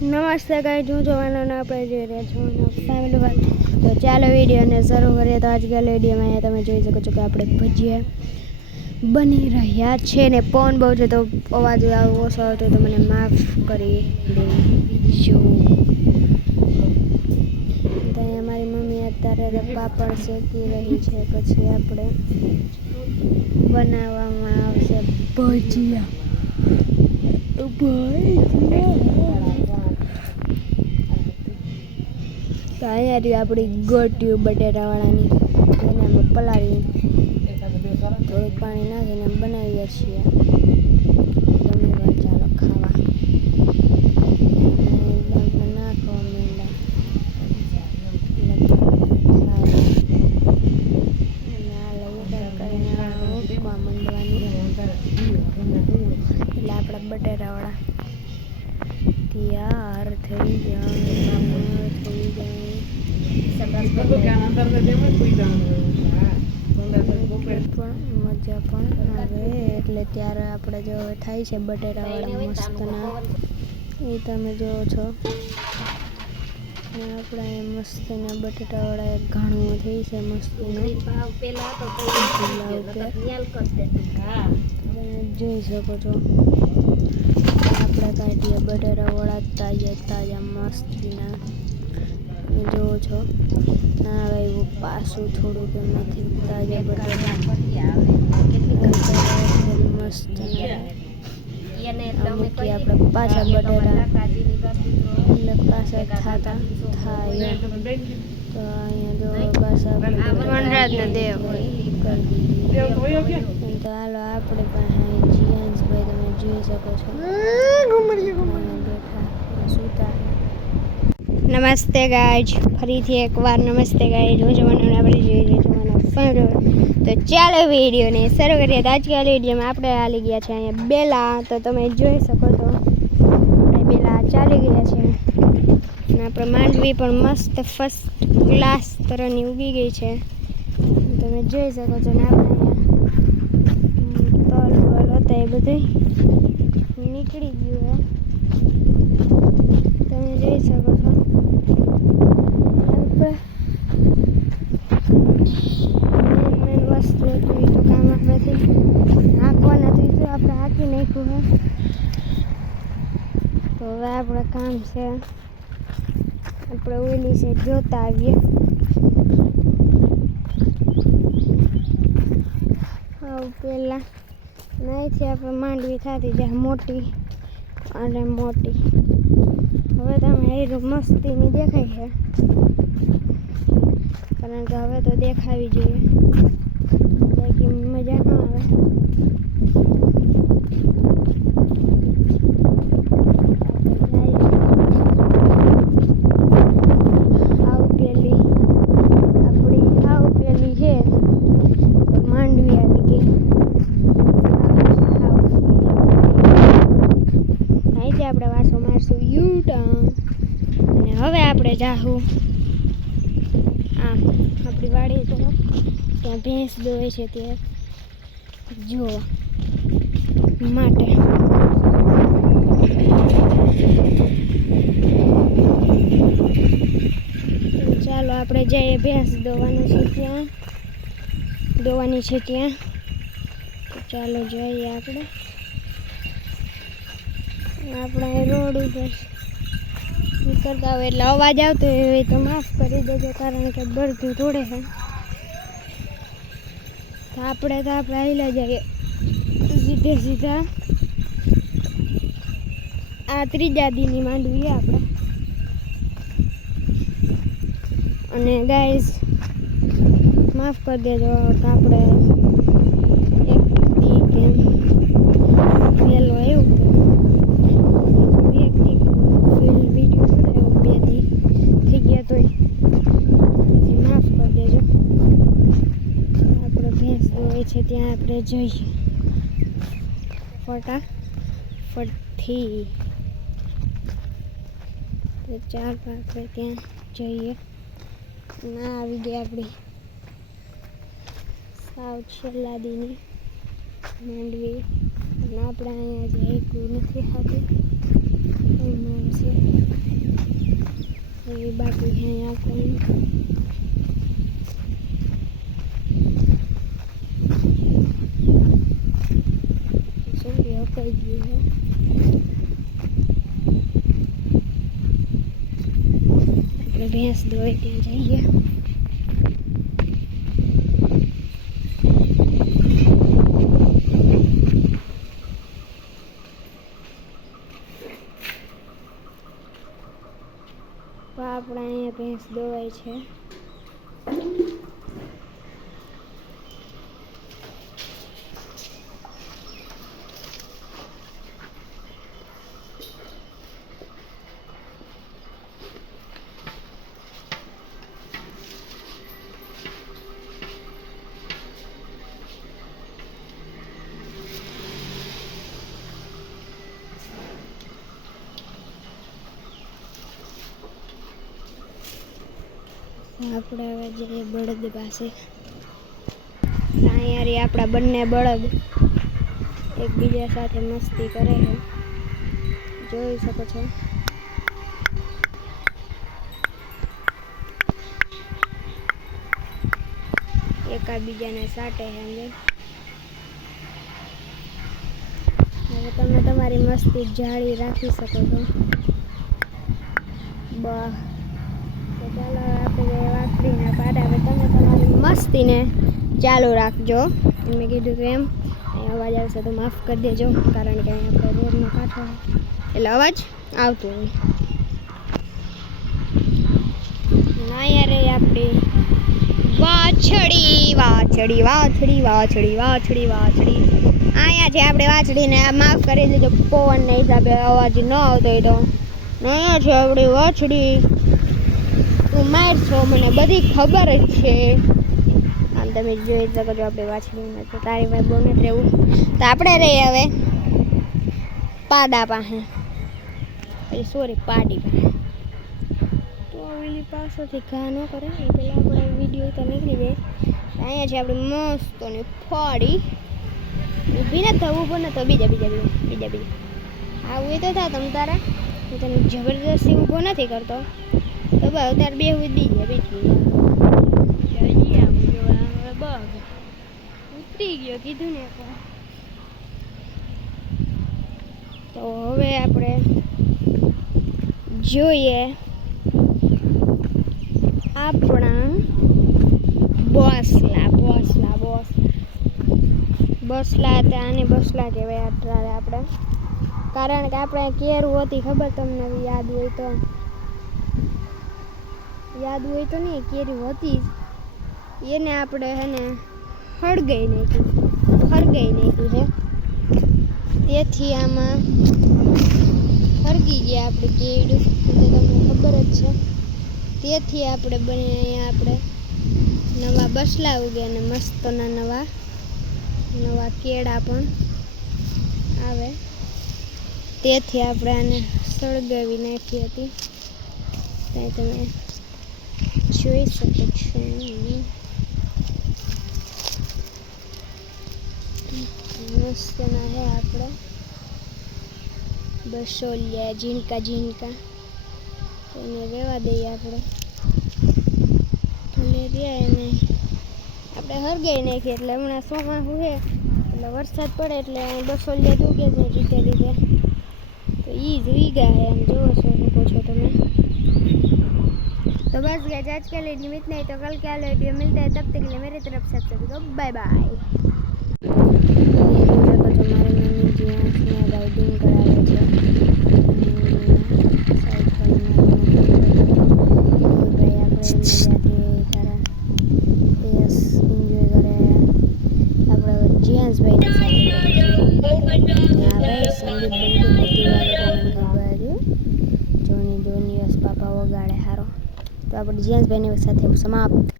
નમસ્તે ગાઈ હું જોવાનો આપણે જોઈ રહ્યા છો ફેમિલી વાત તો ચાલો વિડીયોને શરૂ કરીએ. તો આજકાલ વિડીયોમાં અહીંયા તમે જોઈ શકો છો કે આપણે ભજીયા બની રહ્યા છે ને પવન બહુ છે તો અવાજ આવો ઓછો આવતો તો મને માફ કરી દેજો. મારી મમ્મી અત્યારે પાપડ શેકી રહી છે. પછી આપણે બનાવવામાં આવશે ભજીયા. ભજીયા. તો અહીંયા રહ્યું આપણી ગોટિયું બટેટાવાળાની. એને અમે પલાળી થોડુંક પાણી નાખીને બનાવીએ છીએ. ગમે ત્યારે ચાલો ખાવા. નાખવા માંડ્યા એટલે આપણા બટેટાવાળા. તૈયાર થઈ જાય થઈ જાય પણ મજા પણ આવે એટલે ત્યારે આપણે જો થાય છે બટેટાવાળા મસ્તના એ તમે જુઓ છો આપણે મસ્તના બટેટાવાળા એક ઘાણું થઈ છે મસ્તીનું જોઈ શકો છો આપણે કાઢીએ બટેટાવાળા તાજા તાજા મસ્તીના જોવો છો. ના હવે એવું પાછું થોડુંક એમાંથી તાજા બટેરા મસ્ત મૂકી આપણે પાછા બટેરા એટલે પાછા થતા થાય. તો અહીંયા જો પાછા દેવ. તો હાલો આપણે પાસે જોઈ શકો છો. નમસ્તે ગાજ ફરીથી એકવાર નમસ્તે ગાય જવાનું આપણે જોઈ રહ્યા જવાનો તો ચાલો વિડીયોને શરૂ કરીએ. તો આજકાલ વિડીયોમાં આપણે હાલી ગયા છે અહીંયા બેલા. તો તમે જોઈ શકો તો આપણે બેલા ચાલી ગયા છે. અને આપણે માંડવી પણ મસ્ત ફર્સ્ટ ક્લાસ તરહની ઉગી ગઈ છે. તમે જોઈ શકો છો ને આપણે અહીંયા તલ બલ હતા એ બધું નીકળી ગયું હે તમે જોઈ શકો છો આપણે મેન વસ્તુ હતું એ તો કામ આપણેથી હાંકવાના હતું એ તો આપણે નાખ્યું હે. તો હવે આપણે કામ છે. આપણે ઓલી છે જોતા આવીએ. પેલા અહીંથી આપણે માંડવી થતી જાય મોટી અને મોટી. હવે તમે એ મસ્તીની દેખાય છે. કારણ કે હવે તો દેખાવી જોઈએ. બાકી મજા ન આવે. હાવ આપણી જાહું આમ આપણી વાડી તરફ ત્યાં ભેંસ દોય છે તે જોવા માટે. ચાલો આપણે જઈએ ભેંસ દોવાની છે ત્યાં. દોવાની છે ત્યાં. ચાલો જઈએ આપણે. આપણે રોડ ઉપર નીકળતા હોય એટલે અવાજ આવતો હોય તો માફ કરી દેજો કારણ કે બળતું થોડે છે. આપણે તો આપણે હાલ્યા જઈએ સીધે સીધા આ ત્રીજા દીની માંડવી આપણે. અને ગાઈઝ માફ કરી દેજો કે આપણે એક દી કેમ વહેલો આવ્યું છે, ત્યાં આપણે જઈએ. ફટાફટથી તો ચાલ આપણે ત્યાં જઈએ. ના આવી ગઈ આપણી. સાવ છેલ્લાદીની માંડવી. અને આપણે અહીંયા જે ગયું નથી હતી એમ છે. એ બાકી અહીંયા કોઈ હકાઈ ગયું છે આપણે ભેંસ દોઈ ત્યાં જઈએ આપણે અહીંયા ભેંસ દોવાય છે. આપણે હવે જઈએ બળદ પાસે. અહીંયા રી આપણા બંને બળદ. એકબીજા સાથે મસ્તી કરે છે. જોઈ શકો છો. એકાબીજાને સાટે છે અંદર હવે તમે તમારી મસ્તી જાળી રાખી શકો છો. બા તો ચાલો વાપરીને પાડા તમે તમારી મસ્તીને ચાલુ રાખજો. મેં કીધું કે એમ અહીંયા અવાજ આવશે તો માફ કરી દેજો, કારણ કે અહીંયા આપણે રોડનો કાંઠો એટલે અવાજ આવતો હોય. ના યાર આપણી વાછડી વાછડી વાછડી વાછડી વાછડી વાછડી. અહીંયા છે આપણે વાછડીને માફ કરી દેજો, પવનના હિસાબે અવાજ ન આવતો હોય તો. અહીંયા છે આપણી વાછડી. તું માર છો, મને બધી ખબર જ છે. આમ તમે જોઈ શકો છો, આપણે વાછડીને તો તારી ભાઈ બોને રહેવું તો આપણે રહીએ હવે પાડા પાસે. સોરી પાડી પાસે. તો ઓલી પાસેથી ઘા ન કરે, એ પહેલાં આપણે વીડિયો તો નીકળી જાય. અહીંયા છે આપણે મસ્ત ને ફળી ઊભી ન થવું પણ તો બીજા બીજા બીજા બીજા બીજા. આવું તો થાય તમ તારા. હું તને જબરદસ્તી ઊભો નથી કરતો. બસ તાર બે હું બીજા બીજી જઈએ આમ જો આ હવે બગ ઉતરી ગયો, કીધું ને. તો હવે આપણે જોઈએ આપણા બોસલા બોસલા, બોસ. બસલા હતા આને બસલા કહેવાય અત્યારે આપણે. કારણ કે આપણે કેરું હતી ખબર તમને યાદ હોય તો. યાદ હોય તો નહીં, કેરી હતી જ. એને આપણે હે ને હળગાઈ નાખ્યું. હળગાઈ નાખ્યું છે તેથી આમાં હળગી ગયા આપણે કેળું તો તમને ખબર જ છે. તેથી આપણે બને અહીંયા આપણે નવા બસલા ઉગે અને મસ્તના નવા નવા કેળા પણ આવે. તેથી આપણે આને સળગાવી નાખી હતી. ત્યાં તમે જોઈ શકો છો મસ્તના હે આપણે બસોલિયા ઝીણકા ઝીણકા એને રહેવા દઈએ આપણે અને રહ્યા એને આપણે હરગાઈ નાખીએ એટલે હમણાં સોમાં હુએ એટલે વરસાદ પડે એટલે બસોલિયા જ ઉગે છે રીતે રીતે તો એ જ ઉગ્યા है એમ, જોવો છો શકો છો તમે. तो बस गया आज के लिए वीडियो में इतना ही तो कल क्या वीडियो मिलता है तब तक के लिए मेरी तरफ से सभी को बाय बाय જીયાંશભાઈની સાથે સમાપ્ત